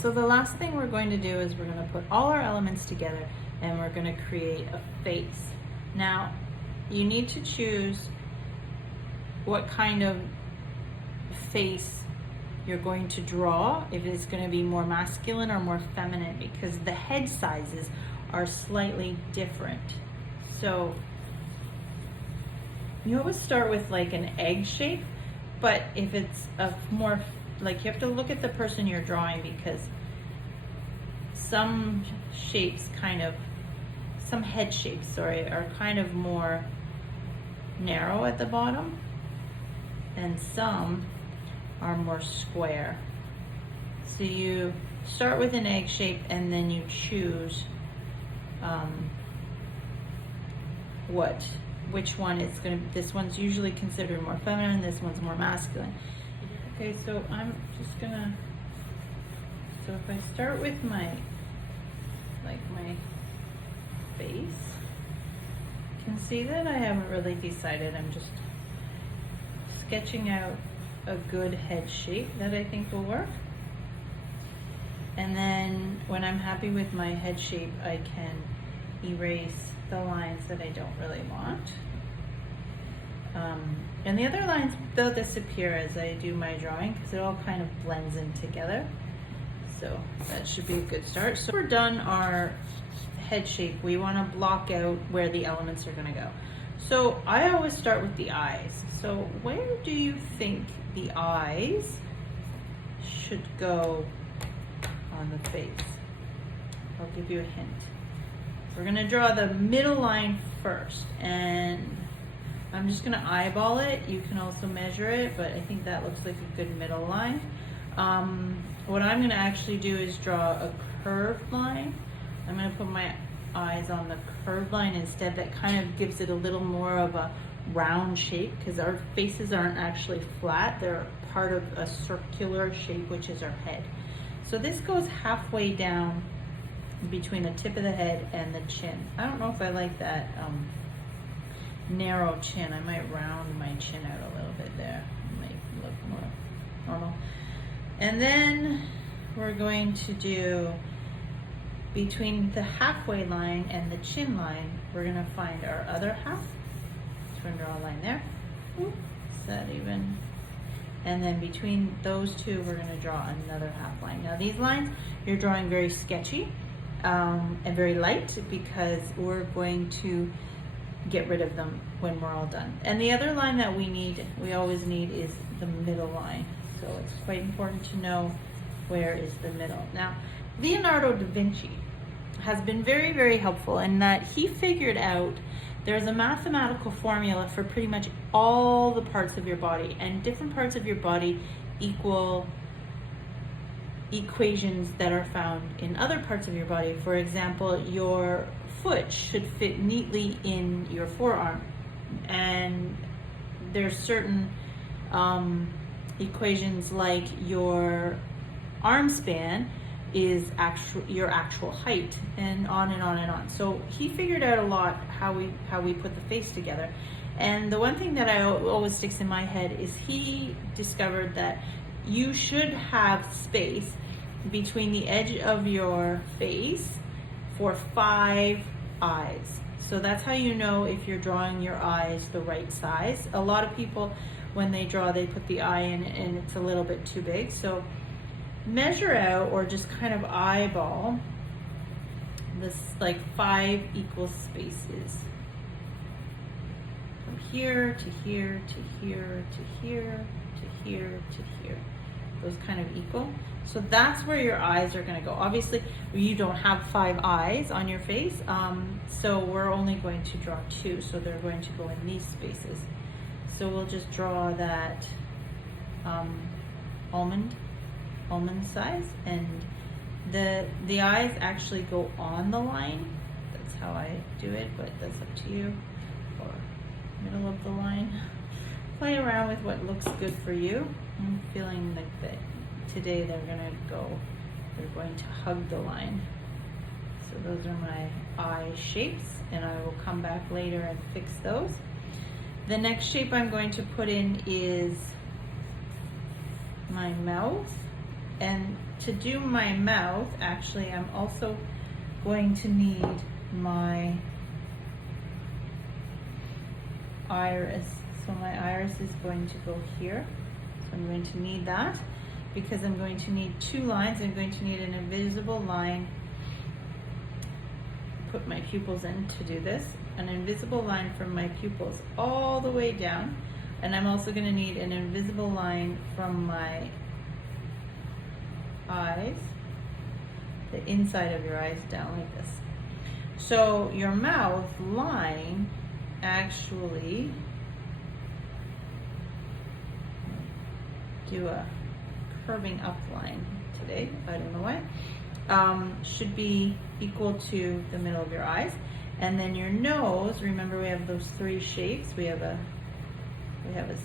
So the last thing we're going to do is we're going to put all our elements together and we're going to create a face. Now, you need to choose what kind of face you're going to draw, if it's going to be more masculine or more feminine, because the head sizes are slightly different. So you always start with like an egg shape, but if it's a more, like, you have to look at the person you're drawing, because some head shapes, are kind of more narrow at the bottom, and some are more square. So you start with an egg shape and then you choose which one it's gonna. This one's usually considered more feminine, this one's more masculine. Okay, so I'm just gonna, so if I start with my face, you can see that I haven't really decided. I'm just sketching out a good head shape that I think will work. And then when I'm happy with my head shape, I can erase the lines that I don't really want. And the other lines, they'll disappear as I do my drawing, because it all kind of blends in together. So that should be a good start. So we're done our head shape, we want to block out where the elements are going to go. So I always start with the eyes. So where do you think the eyes should go on the face? I'll give you a hint. We're going to draw the middle line first, and I'm just going to eyeball it. You can also measure it, but I think that looks like a good middle line. What I'm going to actually do is draw a curved line. I'm going to put my eyes on the curved line instead. That kind of gives it a little more of a round shape, because our faces aren't actually flat. They're part of a circular shape, which is our head. So this goes halfway down between the tip of the head and the chin. I don't know if I like that narrow chin. I might round my chin out a little bit there, make it look more normal. And then we're going to do, between the halfway line and the chin line, we're going to find our other half. So we're going to draw a line there. Is that even? And then between those two, we're going to draw another half line. Now these lines, you're drawing very sketchy and very light, because we're going to get rid of them when we're all done. And the other line that we always need is the middle line. So it's quite important to know where is the middle. Now, Leonardo da Vinci has been very, very helpful in that he figured out there's a mathematical formula for pretty much all the parts of your body, and different parts of your body equal equations that are found in other parts of your body. For example, your foot should fit neatly in your forearm, and there's certain equations like your arm span is your actual height, and on and on and on. So he figured out a lot how we put the face together. And the one thing that always sticks in my head is he discovered that you should have space between the edge of your face for 5 eyes. So that's how you know if you're drawing your eyes the right size. A lot of people, when they draw, they put the eye in and it's a little bit too big. So measure out, or just kind of eyeball this, like 5 equal spaces from here to here to here to here to here to here. Those kind of equal. So that's where your eyes are going to go. Obviously, you don't have 5 eyes on your face, so we're only going to draw 2. So they're going to go in these spaces. So we'll just draw that almond size, and the eyes actually go on the line. That's how I do it, but that's up to you. Or middle of the line. Play around with what looks good for you. I'm feeling like that today they're going to hug the line. So those are my eye shapes, and I will come back later and fix those. The next shape I'm going to put in is my mouth. And to do my mouth, actually, I'm also going to need my iris. So my iris is going to go here. So I'm going to need that because I'm going to need two lines. I'm going to need an invisible line. Put my pupils in to do this. An invisible line from my pupils all the way down. And I'm also going to need an invisible line from my eyes, the inside of your eyes down like this. So your mouth line actually, do a curving up line today, I don't know why, should be equal to the middle of your eyes. And then your nose, remember we have those three shapes. We have a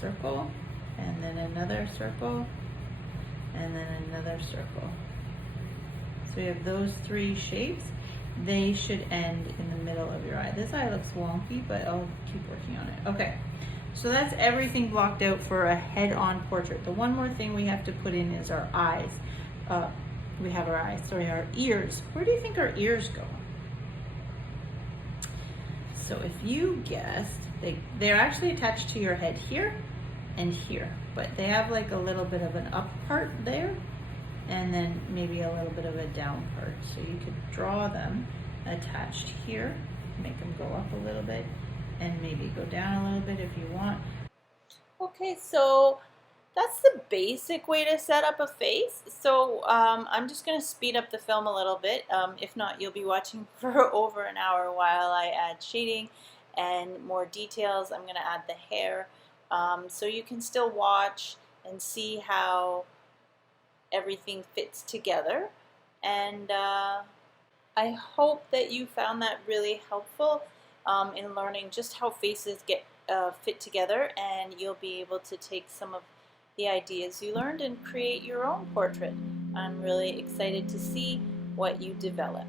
circle, and then another circle, and then another circle. So we have those three shapes. They should end in the middle of your eye. This eye looks wonky, but I'll keep working on it. Okay, so that's everything blocked out for a head-on portrait. The one more thing we have to put in is our eyes. We have our ears. Where do you think our ears go? So if you guessed, they're actually attached to your head here and here, but they have like a little bit of an up part there and then maybe a little bit of a down part. So you could draw them attached here, make them go up a little bit and maybe go down a little bit if you want. Okay, so that's the basic way to set up a face. So I'm just going to speed up the film a little bit. If not, you'll be watching for over an hour while I add shading and more details. I'm going to add the hair. So you can still watch and see how everything fits together. And I hope that you found that really helpful in learning just how faces get fit together, and you'll be able to take some of the ideas you learned and create your own portrait. I'm really excited to see what you develop.